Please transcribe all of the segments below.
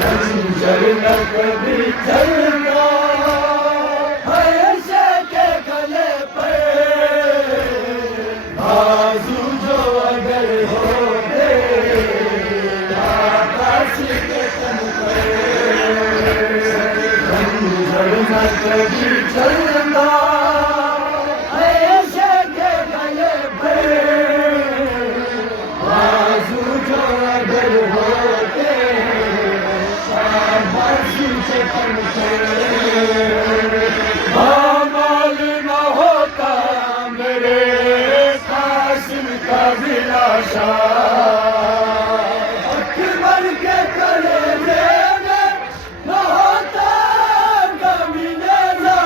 खंजर न कभी चलता हमेशा के गले पे बाजू जो अगर होते आकाश के तन पे खंजर न कभी चलता हमेशा के गले पे बाजू जो अगर होते माल न होता मेरे कासिम का विलासा अकबर के कलेजे में न होता गमीनेजा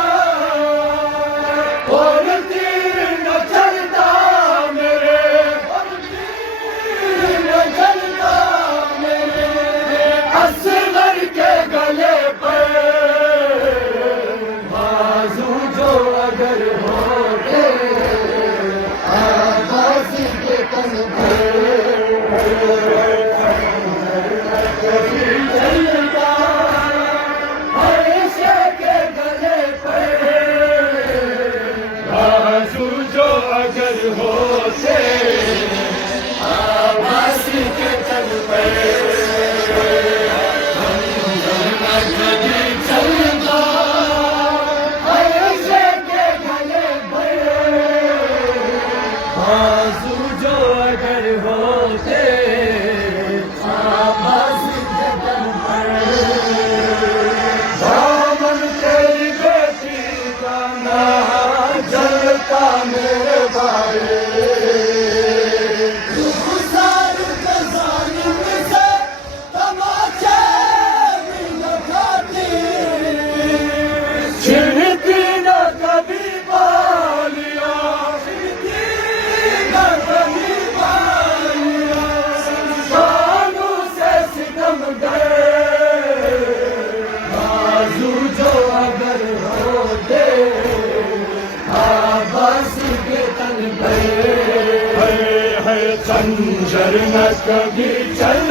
और तीर न चलता मेरे और तीर न चलता मेरे असगर के गले अगर होते आकाश के तन कभी चलता हमेशा के गले पर बाजू जो अगर होते आकाश के तन पर बाजू जो अगर होते आवाज के दम पर दामन तेरी बेटी का ना जलता मेरे भाई गुजार के जालिम से तमाचे भी न खाती छिड़ती न कभी बालियां बाजू जो अगर होते आवाज के तन पे है खंजर न कभी चल